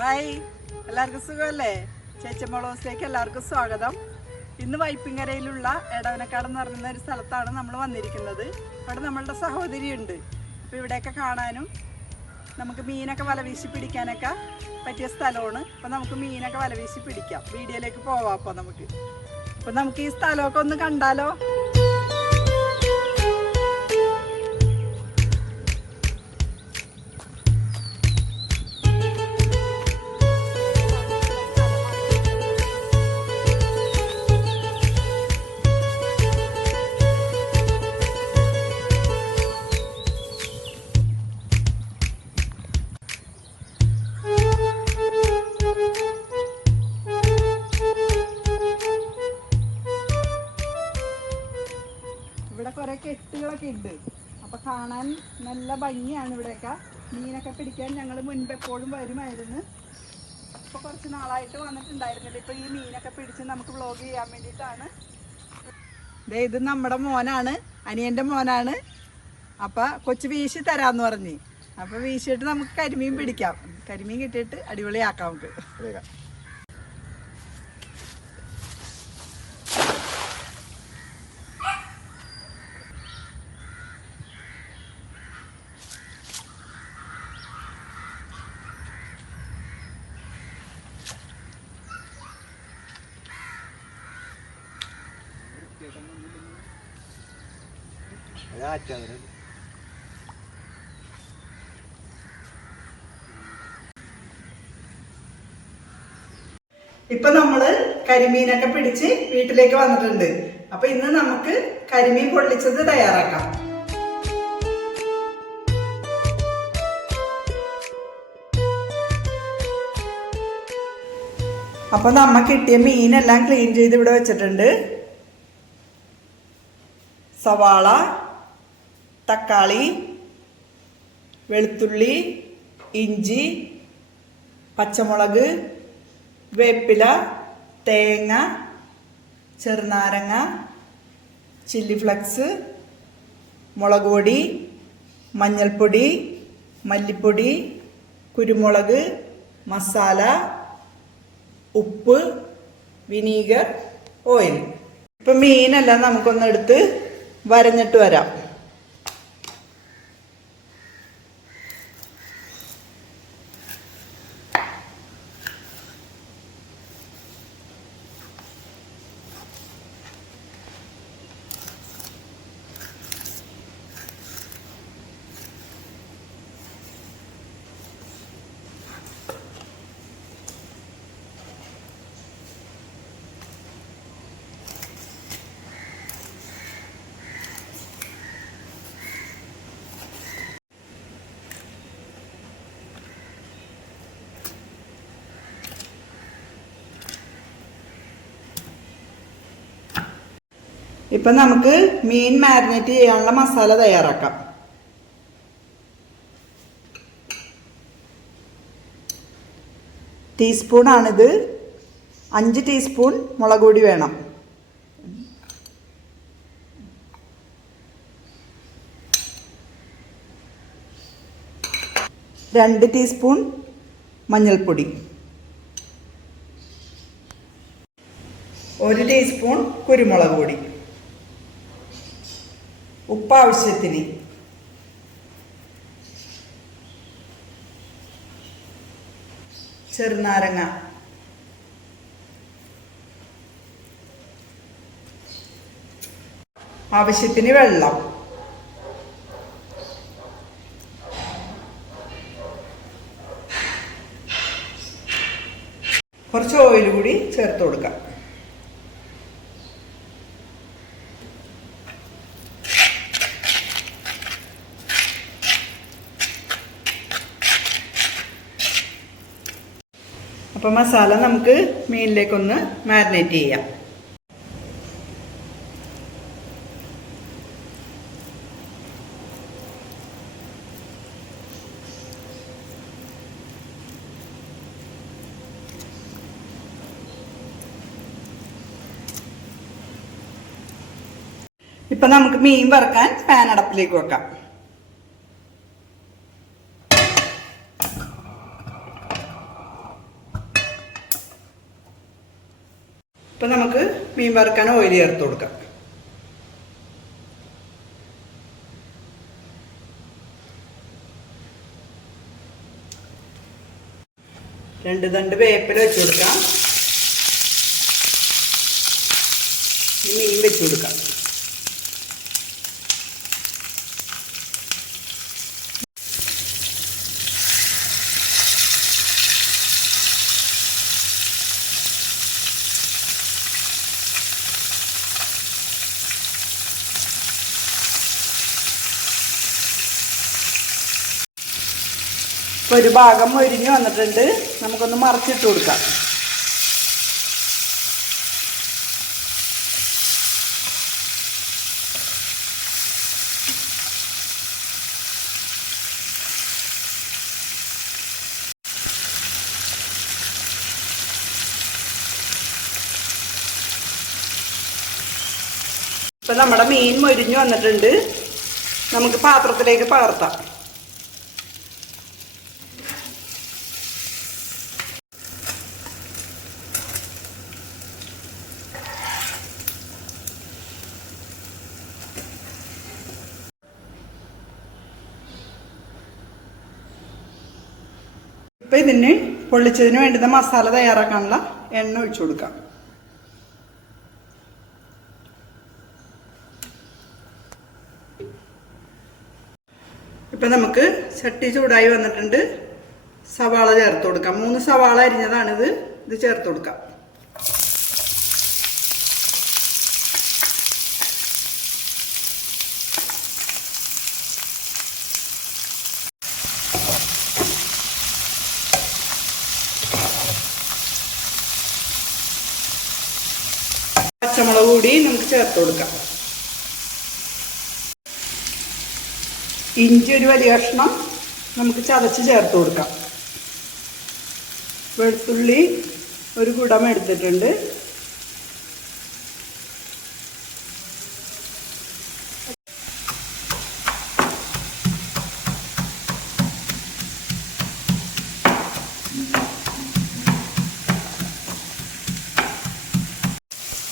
Hi, എല്ലാവർക്കും സുഖമല്ലേ? ചേച്ചമ്മളോസിലേക്ക് എല്ലാവർക്കും സ്വാഗതം. ഇന്ന് വൈപ്പിങ്ങരയിലുള്ള എടവനക്കാട് എന്ന് പറയുന്ന ഒരു സ്ഥലത്താണ് നമ്മൾ വന്നിരിക്കുന്നത്. അവിടെ നമ്മളുടെ സഹോദരി ഉണ്ട്. അപ്പോൾ ഇവിടെയൊക്കെ കാണാനും നമുക്ക് മീനൊക്കെ വലവീശി പിടിക്കാനൊക്കെ പറ്റിയ സ്ഥലമാണ്. അപ്പോൾ നമുക്ക് മീനൊക്കെ വലവീശി പിടിക്കാം. വീഡിയോയിലേക്ക് പോവാം. അപ്പോൾ നമുക്ക് ഈ സ്ഥലമൊക്കെ ഒന്ന് കണ്ടാലോ? ഇവിടെ കുറെ കെട്ടുകളൊക്കെ ഉണ്ട്. അപ്പൊ കാണാൻ നല്ല ഭംഗിയാണ്. ഇവിടെയൊക്കെ മീനൊക്കെ പിടിക്കാൻ ഞങ്ങൾ മുൻപെപ്പോഴും വരുമായിരുന്നു. ഇപ്പൊ കുറച്ച് നാളായിട്ട് വന്നിട്ടുണ്ടായിരുന്നില്ല. ഇപ്പൊ ഈ മീനൊക്കെ പിടിച്ച് നമുക്ക് വ്ളോഗ് ചെയ്യാൻ വേണ്ടിയിട്ടാണ്. ഇത് നമ്മുടെ മോനാണ്, അനിയന്റെ മോനാണ്. അപ്പൊ കൊച്ചു വീശി തരാന്ന് പറഞ്ഞ്, അപ്പൊ വീശിയിട്ട് നമുക്ക് കരിമീൻ പിടിക്കാം. കരിമീൻ കിട്ടിയിട്ട് അടിപൊളിയാക്കാം നമുക്ക്. ഇപ്പൊ നമ്മള് കരിമീനൊക്കെ പിടിച്ച് വീട്ടിലേക്ക് വന്നിട്ടുണ്ട്. അപ്പൊ ഇന്ന് നമുക്ക് കരിമീൻ പൊള്ളിച്ചത് തയ്യാറാക്കാം. അപ്പൊ നമ്മ കിട്ടിയ മീനെല്ലാം ക്ലീൻ ചെയ്ത് ഇവിടെ വെച്ചിട്ടുണ്ട്. സവാള, തക്കാളി, വെളുത്തുള്ളി, ഇഞ്ചി, പച്ചമുളക്, വേപ്പില, തേങ്ങ, ചെറുനാരങ്ങ, ചില്ലി ഫ്ലക്സ്, മുളക് പൊടി, മഞ്ഞൾപ്പൊടി, മല്ലിപ്പൊടി, കുരുമുളക്, മസാല, ഉപ്പ്, വിനീഗർ, ഓയിൽ. ഇപ്പം മീനെല്ലാം നമുക്കൊന്നെടുത്ത് വരഞ്ഞിട്ട് വരാം. ഇപ്പം നമുക്ക് മീൻ മാരിനേറ്റ് ചെയ്യാനുള്ള മസാല തയ്യാറാക്കാം. ടീസ്പൂണാണിത്. 5 ടീസ്പൂൺ മുളക് പൊടി വേണം. 2 ടീസ്പൂൺ മഞ്ഞൾപ്പൊടി, 1 ടീസ്പൂൺ കുരുമുളക് പൊടി, ഉപ്പ് ആവശ്യത്തിന്, ചെറുനാരങ്ങ, ആവശ്യത്തിന് വെള്ളം, കുറച്ച് ഓയിൽ കൂടി ചേർത്ത് കൊടുക്കാം. അപ്പോൾ മസാല നമുക്ക് മീനിലേക്കൊന്ന് മാരിനേറ്റ് ചെയ്യാം. ഇപ്പം നമുക്ക് മീൻ വറുക്കാൻ പാൻ അടപ്പിലേക്ക് വെക്കാം. ഇപ്പം നമുക്ക് മീൻ വറുക്കാൻ ഓയിൽ ചേർത്ത് കൊടുക്കാം. രണ്ട് തണ്ട് വേപ്പില വെച്ച് കൊടുക്കാം. മീൻ വെച്ച് കൊടുക്കാം. ഒരു ഭാഗം മൊരിഞ്ഞ് വന്നിട്ടുണ്ട്. നമുക്കൊന്ന് മറിച്ചിട്ട് കൊടുക്കാം. ഇപ്പം നമ്മുടെ മീൻ മൊരിഞ്ഞ് വന്നിട്ടുണ്ട്. നമുക്ക് പാത്രത്തിലേക്ക് പകർത്താം. ഇപ്പം ഇതിന് പൊള്ളിച്ചതിന് വേണ്ടുന്ന മസാല തയ്യാറാക്കാനുള്ള എണ്ണ ഒഴിച്ചു കൊടുക്കാം. ഇപ്പം നമുക്ക് ചട്ടി ചൂടായി വന്നിട്ടുണ്ട്. സവാള ചേർത്ത് കൊടുക്കാം. 3 സവാള അരിഞ്ഞതാണിത്. ഇത് ചേർത്ത് കൊടുക്കാം. പച്ചമുളക് കൂടി നമുക്ക് ചേർത്ത് കൊടുക്കാം. ഇഞ്ചി ഒരു വലിയ കഷ്ണം നമുക്ക് ചതച്ച് ചേർത്ത് കൊടുക്കാം. വെളുത്തുള്ളി ഒരു കുടം എടുത്തിട്ടുണ്ട്.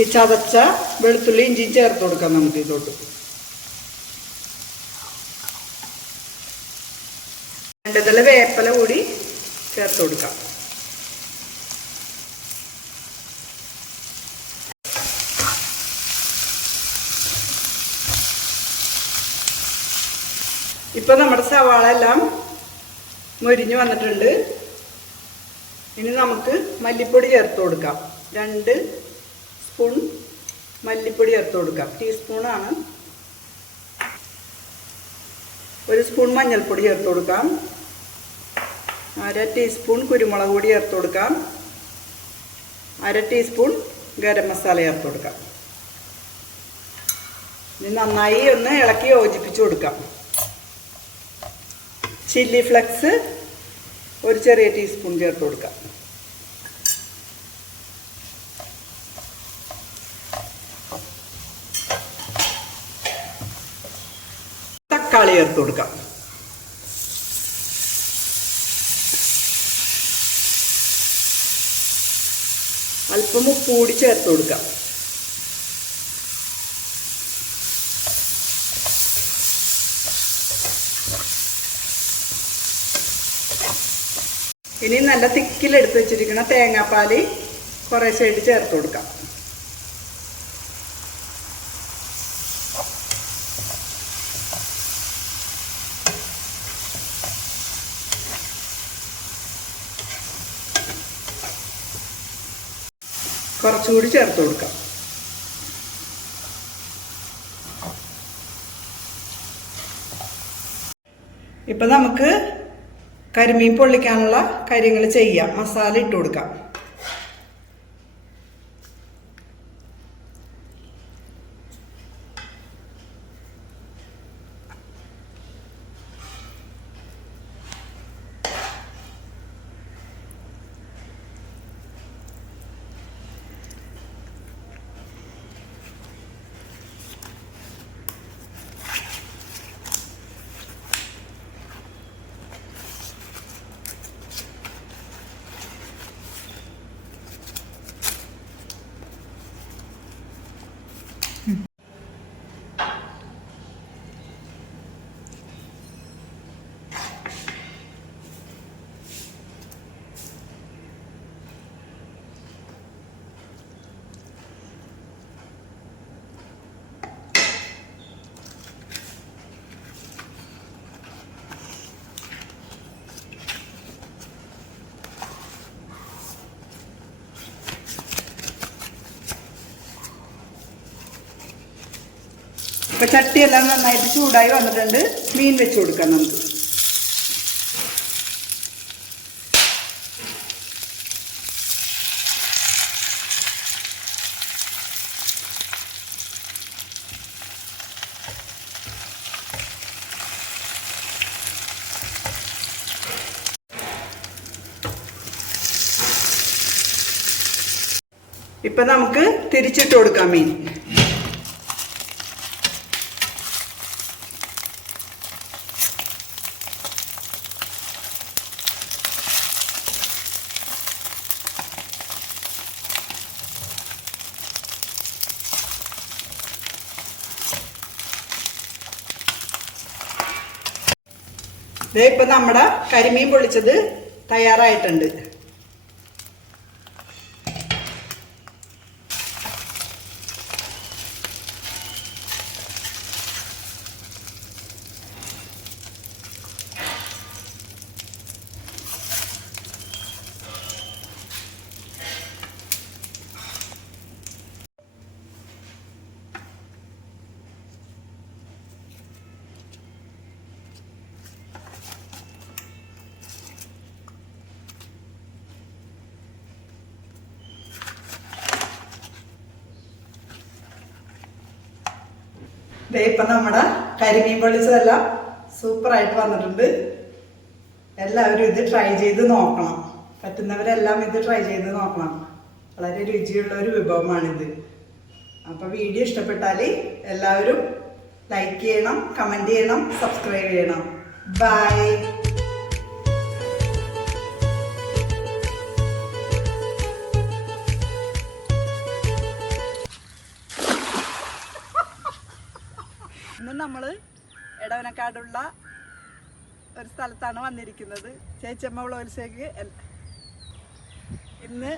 ഈ ചതച്ച വെളുത്തുള്ളി ഇഞ്ചി ചേർത്ത് കൊടുക്കാം. നമുക്ക് ഇതോട്ട് 2 ഇതള വേപ്പില കൂടി ചേർത്ത് കൊടുക്കാം. ഇപ്പം നമ്മുടെ സവാള എല്ലാം മൊരിഞ്ഞ് വന്നിട്ടുണ്ട്. ഇനി നമുക്ക് മല്ലിപ്പൊടി ചേർത്ത് കൊടുക്കാം. 2 സ്പൂൺ മല്ലിപ്പൊടി ചേർത്ത് കൊടുക്കാം. ടീസ്പൂണാണ്. 1 സ്പൂൺ മഞ്ഞൾപ്പൊടി ചേർത്ത് കൊടുക്കാം. 1/2 ടീസ്പൂൺ കുരുമുളക് പൊടി ചേർത്ത് കൊടുക്കാം. 1/2 ടീസ്പൂൺ ഗരം മസാല ചേർത്ത് കൊടുക്കാം. ഇനി നന്നായി ഒന്ന് ഇളക്കി യോജിപ്പിച്ച് കൊടുക്കാം. ചില്ലി ഫ്ലെക്സ് 1 ചെറിയ ടീസ്പൂൺ ചേർത്ത് കൊടുക്കാം. തക്കാളി ചേർത്ത് കൊടുക്കാം. അല്പം ഉപ്പ് കൂടി ചേർത്ത് കൊടുക്കാം. ഇനി നല്ല തിക്കിലെടുത്ത് വെച്ചിരിക്കുന്ന തേങ്ങാപ്പാൽ കുറേശ്ശായിട്ട് ചേർത്ത് കൊടുക്കാം. കുറച്ചുകൂടി ചേർത്ത് കൊടുക്കാം. ഇപ്പം നമുക്ക് കരിമീൻ പൊള്ളിക്കാനുള്ള കാര്യങ്ങൾ ചെയ്യാം. മസാല ഇട്ട് കൊടുക്കാം. ഇപ്പം ചട്ടിയെല്ലാം നന്നായിട്ട് ചൂടായി വന്നിട്ടുണ്ട്. മീൻ വെച്ച് കൊടുക്കാം നമുക്ക്. ഇപ്പം നമുക്ക് തിരിച്ചിട്ട് കൊടുക്കാം മീൻ. ദേ ഇപ്പം നമ്മുടെ കരിമീൻ പൊള്ളിച്ചത് തയ്യാറായിട്ടുണ്ട്. ഇപ്പം നമ്മുടെ കരിമീൻ പൊള്ളിച്ചതെല്ലാം സൂപ്പറായിട്ട് വന്നിട്ടുണ്ട്. എല്ലാവരും ഇത് ട്രൈ ചെയ്ത് നോക്കണം. പറ്റുന്നവരെല്ലാം ഇത് ട്രൈ ചെയ്ത് നോക്കണം. വളരെ രുചിയുള്ള ഒരു വിഭവമാണിത്. അപ്പോൾ വീഡിയോ ഇഷ്ടപ്പെട്ടാൽ എല്ലാവരും ലൈക്ക് ചെയ്യണം, കമൻറ്റ് ചെയ്യണം, സബ്സ്ക്രൈബ് ചെയ്യണം. ബൈ. ഇന്ന് നമ്മൾ എടവനക്കാടുള്ള ഒരു സ്ഥലത്താണ് വന്നിരിക്കുന്നത്. ചേച്ചമ്മ വ്ളോഗ്സിലേക്ക് ഇന്ന്